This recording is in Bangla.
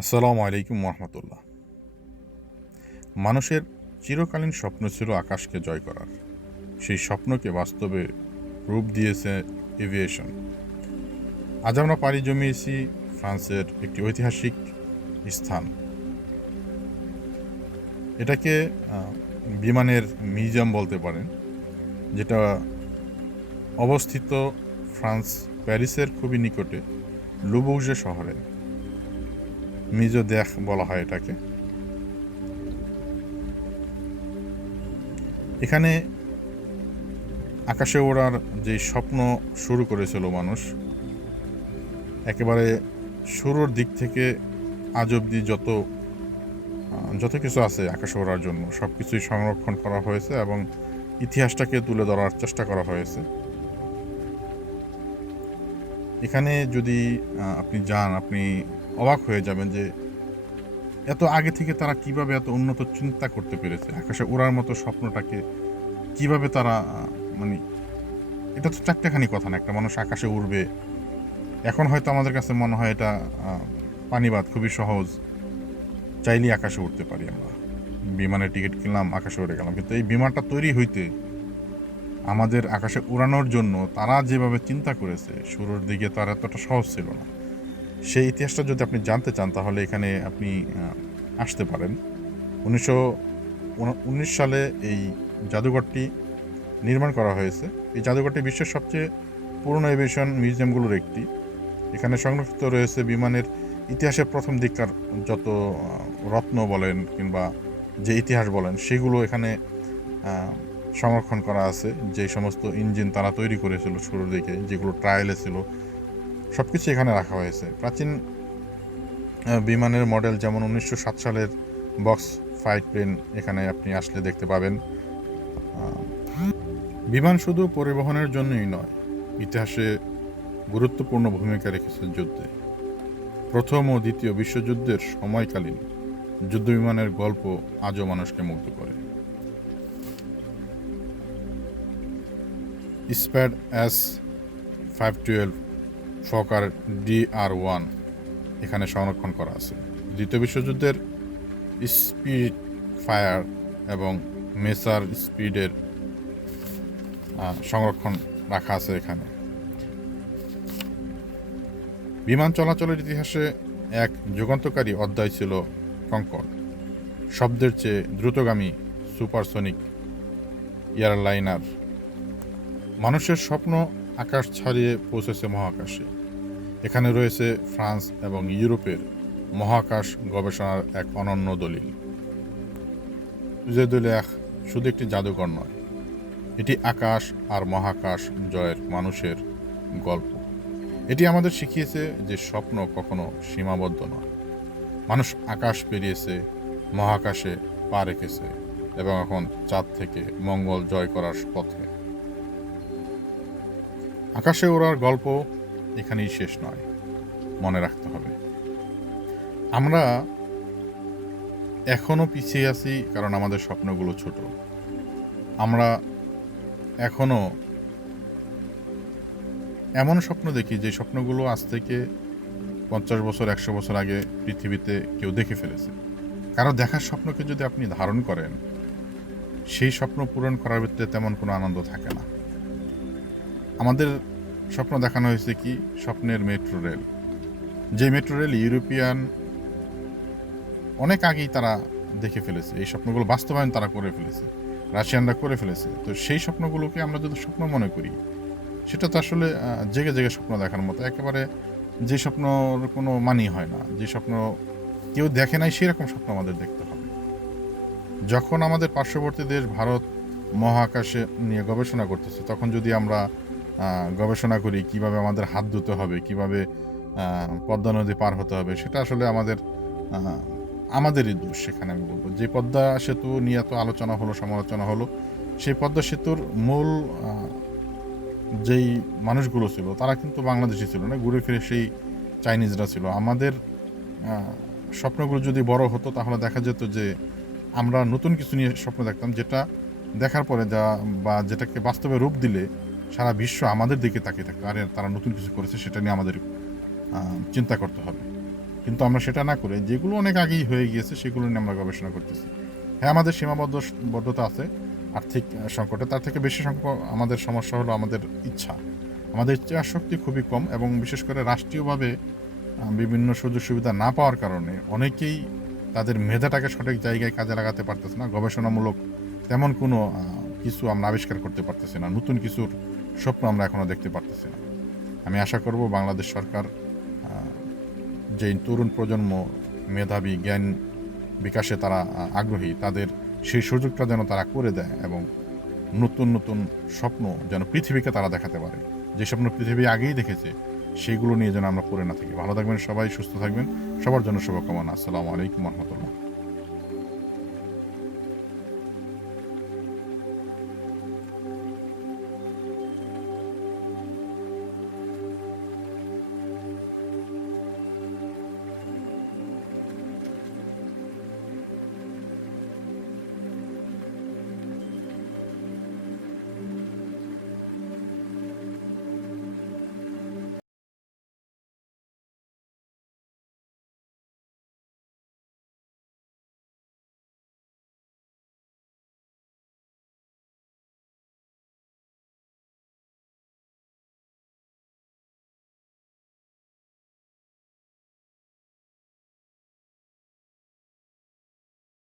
আসসালামু আলাইকুম রহমতুল্লাহ মানুষের চিরকালীন স্বপ্ন ছিল আকাশকে জয় করার। সেই স্বপ্নকে বাস্তবে রূপ দিয়েছে এভিয়েশন। আজ আমরা পাড়ি জমিয়েছি ফ্রান্সের একটি ঐতিহাসিক স্থান। এটাকে বিমানের মিউজিয়াম বলতে পারেন, যেটা অবস্থিত ফ্রান্স প্যারিসের খুবই নিকটে লুবৌজে শহরে। মিজো দেখ বলা হয় এটাকে। এখানে আকাশে ওড়ার যে স্বপ্ন শুরু করেছিল মানুষ, একেবারে শুরুর দিক থেকে আজ অবধি যত যত কিছু আছে আকাশে ওড়ার জন্য, সব কিছুই সংরক্ষণ করা হয়েছে এবং ইতিহাসটাকে তুলে ধরার চেষ্টা করা হয়েছে। এখানে যদি আপনি যান, আপনি অবাক হয়ে যাবেন যে এত আগে থেকে তারা কীভাবে এত উন্নত চিন্তা করতে পেরেছে? আকাশে ওড়ার মতো স্বপ্নটাকে কীভাবে তারা মানে এটা তো চারটেখানি কথা না, একটা মানুষ আকাশে উড়বে। এখন হয়তো আমাদের কাছে মনে হয় এটা পানিবাদ, খুবই সহজ। চাইলেই আকাশে উঠতে পারি আমরা। বিমানের টিকিট কিনলাম, আকাশে উড়ে গেলাম। কিন্তু এই বিমানটা তৈরি হইতে আমাদের আকাশে উড়ানোর জন্য তারা যেভাবে চিন্তা করেছে, শুরুর দিকে তার এতটা সহজ ছিল না। সেই ইতিহাসটা যদি আপনি জানতে চান, তাহলে এখানে আপনি আসতে পারেন। উনিশশো উনিশ সালে এই জাদুঘরটি নির্মাণ করা হয়েছে। এই জাদুঘরটি বিশ্বের সবচেয়ে পুরনো এভিয়েশন মিউজিয়ামগুলোর একটি। এখানে সংরক্ষিত রয়েছে বিমানের ইতিহাসের প্রথম দিককার যত রত্ন বলেন কিংবা যে ইতিহাস বলেন, সেগুলো এখানে সংরক্ষণ করা আছে। যে সমস্ত ইঞ্জিন তারা তৈরি করেছিল শুরুর দিকে, যেগুলো ট্রায়ালে ছিল সব কিছু এখানে রাখা হয়েছে। প্রাচীন বিমানের মডেল যেমন উনিশশো সাত সালের বক্স ফাইট প্লেন এখানে আপনি আসলে দেখতে পাবেন। বিমান শুধু পরিবহনের জন্যই নয়, ইতিহাসে গুরুত্বপূর্ণ ভূমিকা রেখেছে যুদ্ধে। প্রথম ও দ্বিতীয় বিশ্বযুদ্ধের সময়কালীন যুদ্ধ বিমানের গল্প আজও মানুষকে মুগ্ধ করে। SPAD S five twelve Fokker DR one এখানে সংরক্ষণ করা আছে। দ্বিতীয় বিশ্বযুদ্ধের স্পিড ফায়ার এবং মেসার স্পিডের সংরক্ষণ রাখা আছে এখানে। বিমান চলাচলের ইতিহাসে এক যুগান্তকারী অধ্যায় ছিল কঙ্কর শব্দের চেয়ে দ্রুতগামী সুপারসনিক এয়ারলাইনার। মানুষের স্বপ্ন আকাশ ছাড়িয়ে পৌঁছেছে মহাকাশে। এখানে রয়েছে ফ্রান্স এবং ইউরোপের মহাকাশ গবেষণার এক অনন্য দলিল। যে দলিল শুধু একটি জাদুঘর নয়, এটি আকাশ আর মহাকাশ জয়ের মানুষের গল্প। এটি আমাদের শিখিয়েছে যে স্বপ্ন কখনো সীমাবদ্ধ নয়। মানুষ আকাশ পেরিয়েছে, মহাকাশে পা রেখেছে এবং এখন চাঁদ থেকে মঙ্গল জয় করার পথে। আকাশে ওড়ার গল্প এখানেই শেষ নয়। মনে রাখতে হবে। আমরা এখনও পিছিয়ে আছি কারণ আমাদের স্বপ্নগুলো ছোট। আমরা এখনও এমন স্বপ্ন দেখি যে স্বপ্নগুলো আজ থেকে পঞ্চাশ বছর, একশো বছর আগে পৃথিবীতে কেউ দেখে ফেলেছে। কারও দেখার স্বপ্নকে যদি আপনি ধারণ করেন, সেই স্বপ্ন পূরণ করার ভিতরে তেমন কোনো আনন্দ থাকে না। আমাদের স্বপ্ন দেখানো হয়েছে কি? স্বপ্নের মেট্রো রেল যে মেট্রো রেল ইউরোপিয়ান অনেক আগেই তারা দেখে ফেলেছে। এই স্বপ্নগুলো বাস্তবায়ন তারা করে ফেলেছে। রাশিয়ানরা করে ফেলেছে। তো সেই স্বপ্নগুলোকে আমরা যদি স্বপ্ন মনে করি, সেটা তো আসলে জেগে জেগে স্বপ্ন দেখার মতো। একেবারে যে স্বপ্নর কোনো মানি হয় না। যে স্বপ্ন কেউ দেখে নাই, সেরকম স্বপ্ন আমাদের দেখতে হবে। যখন আমাদের পার্শ্ববর্তী দেশ ভারত মহাকাশে নিয়ে গবেষণা করতেছে, তখন যদি আমরা গবেষণা করি, কীভাবে আমাদের হাত ধুতে হবে, কীভাবে পদ্মা নদী পার হতে হবে, সেটা আসলে আমাদের আমাদেরই দোষ সেখানে আমি বলব। যে পদ্মা সেতু নিয়ে এত আলোচনা হলো, সমালোচনা হলো, সেই পদ্মা সেতুর মূল যেই মানুষগুলো ছিল, তারা কিন্তু বাংলাদেশি ছিল না, ঘুরে ফিরে সেই চাইনিজরা ছিল। আমাদের স্বপ্নগুলো যদি বড় হতো, তাহলে দেখা যেত যে আমরা নতুন কিছু নিয়ে স্বপ্ন দেখতাম, যেটা দেখার পরে যা, বা যেটাকে বাস্তবে রূপ দিলে সারা বিশ্ব আমাদের দিকে তাকিয়ে থাকতো আরে তারা নতুন কিছু করেছে, সেটা নিয়ে আমাদের চিন্তা করতে হবে। কিন্তু আমরা সেটা না করে, যেগুলো অনেক আগেই হয়ে গিয়েছে, সেগুলো নিয়ে আমরা গবেষণা করতেছি। হ্যাঁ আমাদের সীমাবদ্ধ বদ্ধতা আছে, আর্থিক সংকটে, তার থেকে বেশি সংখ্যক আমাদের সমস্যা হলো আমাদের ইচ্ছা। আমাদের ইচ্ছা শক্তি খুবই কম এবং বিশেষ করে রাষ্ট্রীয়ভাবে বিভিন্ন সুযোগ সুবিধা না পাওয়ার কারণে অনেকেই তাদের মেধাটাকে সঠিক জায়গায় কাজে লাগাতে পারতেছে না। গবেষণামূলক তেমন কোনো কিছু আমরা আবিষ্কার করতে পারতেছি না। নতুন কিছুর স্বপ্ন আমরা এখনও দেখতে পারতেছি না। আমি আশা করব বাংলাদেশ সরকার যে তরুণ প্রজন্ম, মেধাবী, জ্ঞান বিকাশে তারা আগ্রহী, তাদের সেই সুযোগটা যেন তারা করে দেয় এবং নতুন নতুন স্বপ্ন যেন পৃথিবীকে তারা দেখাতে পারে। যে স্বপ্ন পৃথিবী আগেই দেখেছে, সেইগুলো নিয়ে যেন আমরা পড়ে না থাকি। ভালো থাকবেন সবাই, সুস্থ থাকবেন। সবার জন্য শুভকামনা। আসসালামু আলাইকুম রহমতুল্লাহ।